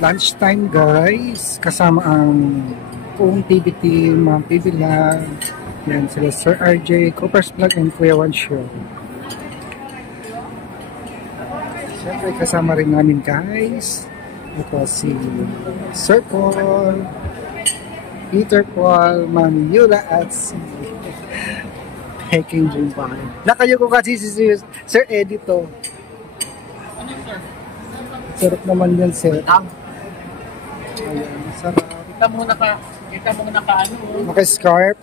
Lunchtime guys, kasama ang buong TV team, mga PB Vlog, yan sila Sir RJ, Cooper's Vlog and Kuya One Show. Siyempre kasama rin namin guys, ito si Sir Paul, Peter Paul, Ma'am Yula at si Peking Jumpang. Nakayo ko kasi si Sir Edito. Ano sir? Sarap naman yan sir. Ayan, sarap. Kita mo na ka ano. Naka-scarf.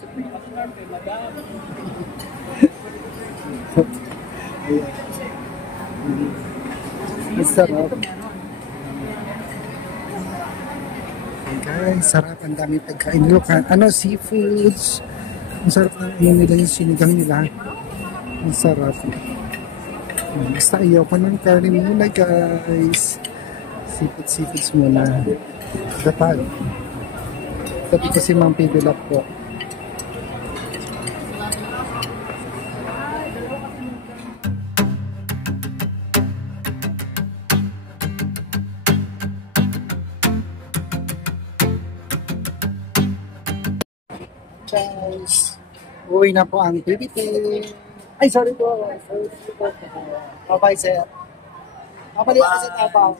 Ang sarap. Guys, sarap. Ang daming pagkain. Ano, seafoods. Ang sarap ng ano nila, yung sinigang nila. Ang sarap. Basta ayaw ko ng karne muna guys. Seafoods muna. Dapat. Sabi ko si Ma'am Pibilap po. Guys, uwi na po ang PBT. Ay, sorry po. Sorry po. Bye-bye, sir. Mabalik ako sa tapaw.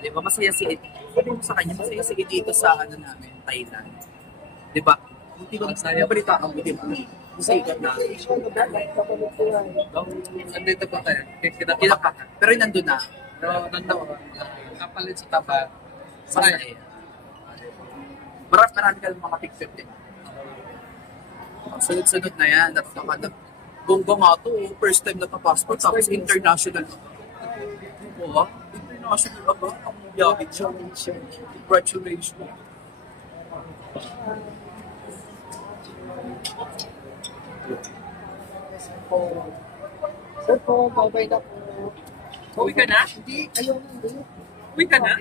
Di ba masaya si Ed? Sabi mo sa kanya, masaya si Ed dito sa ano namin, Thailand. Di ba? Hindi ba masaya? Balita ang di ba? Masaya ka na. Nandito pa tayo. Kinapaka. Pero nandun na. Pero nandun. Kapalit sa taba. Masaya. Marami ka mga picture din. Sunod-sunod na yan. Bongga nga to. First time na pa-passport. Tapos international. Oo. International ba? Ang yabit siya. Congratulations. Sir po, bye-bye na po. Uwi ka na? Hindi, ayaw na. Uwi ka na?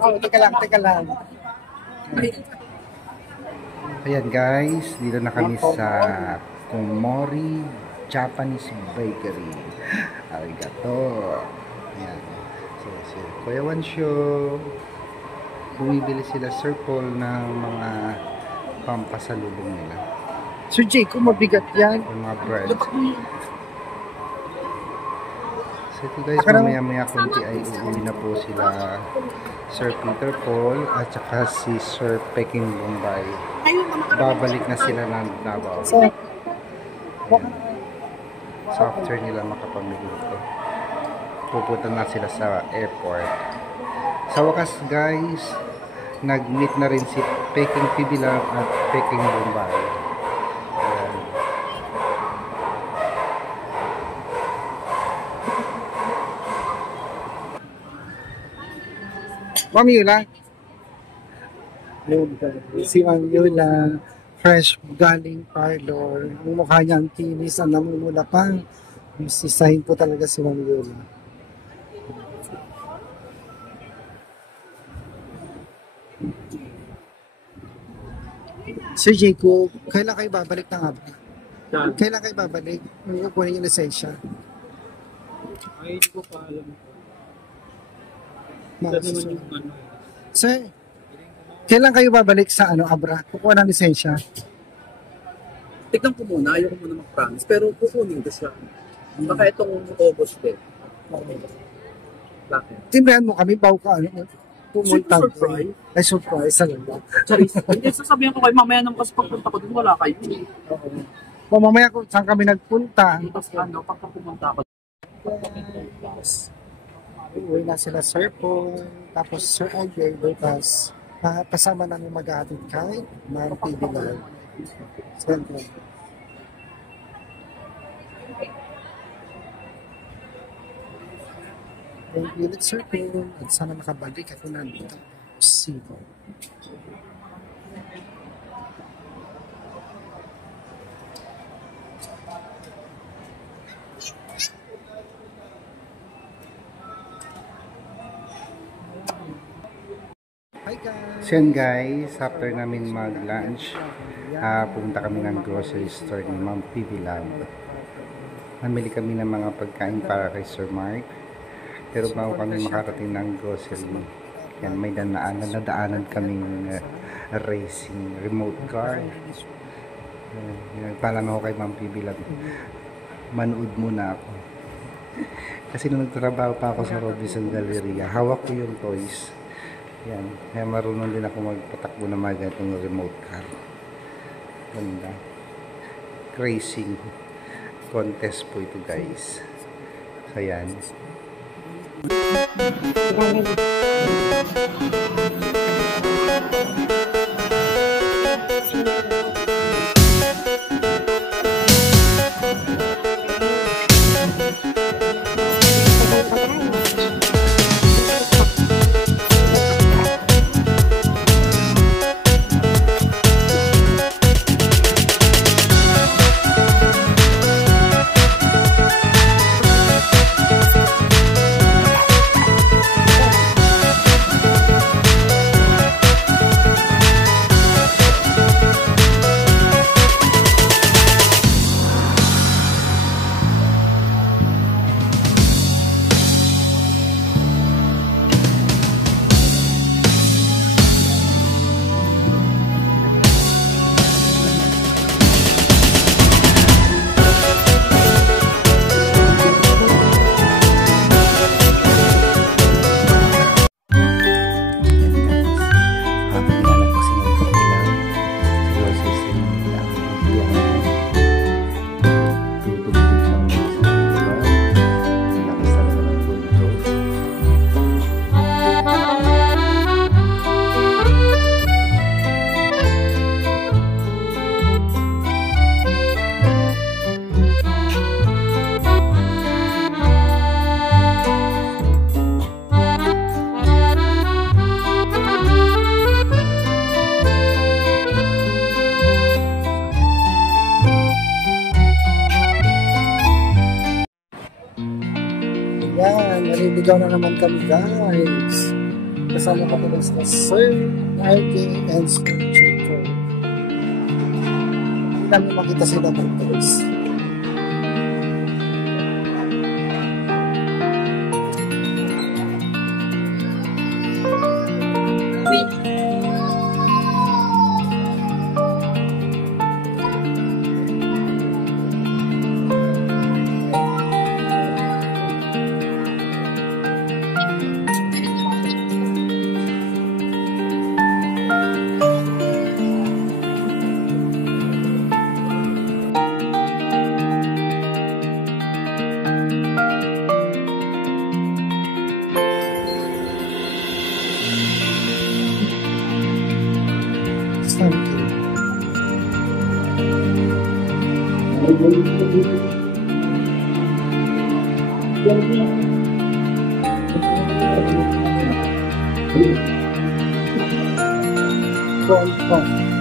Oh, teka lang. Ayan guys, dito na kami sa Komori Japanese Bakery. Arigato. Ayan. So, si Kuya One Show. Bumibili sila Sir Paul ng mga pampasalubong nila. Sir Jay, kung mabigat yan. Yung mga breads. So ito guys, mamaya-maya konti ay uuwi na po sila Sir Peter Paul at saka si Sir Peking Bombay. Babalik na sila ng Davao. So after nila makapamigluto, pupunta na sila sa airport. Sa wakas guys, nag-meet na rin si Peking Pibilang at Peking Bombay. Ma'am Yula. Si Ma'am Yula, fresh galing parlor. Ang mukha niya ang kinis, ang namumula pa. Sisahin po talaga si Ma'am Yula. Sir Jacob, kailan kayo babalik ng Abra? Kailan kayo babalik? Kukunin yung lisensya. Ay, hindi ko pa alam. Sir, kailan kayo babalik sa Abra? Kukuha ng lisensya? Tignan ko muna, ayoko muna mag-promise. Pero kukunin ko siya. Baka itong August din. Bakit? Timbrahan mo kami, bago ka pumunta. Surprise? Ay, surprise. Salamat. Sorry. Hindi, sasabihin ko kayo, mamaya naman kasi pagpunta ko dun, wala kayo. O mamaya kung saan kami nagpunta. Tapos pagka pumunta ako. Uwi na sila Sir Paul, tapos Sir Ajay, bukas kasama namin mag-aatid kay Ma'am Pibilang. Siyempre. Thank you, Sir Paul. At sana makabalik ako nandito. See you. So yan guys, after namin mag-lunch, pumunta kami ng grocery store ni Ma'am PV Lab. Namili kami ng mga pagkain para kay Sir Mark. Pero bago kami makarating ng grocery, yan, may nadaanan kaming racing remote car. Nagpaalam ako kay Ma'am PV Lab. Manood muna ako. Kasi nung nagtrabaho pa ako sa Robinson Galleria, hawak ko yung toys. Yan. Kaya marunong din ako magpatakbo na mga ganitong remote car. Ganda. Racing contest po ito guys. So yan. Yan, naliligaw na naman kami guys. Kasama kami ng Sir Marky and Sir Chico. Hindi namin makita sila guys. Thank you.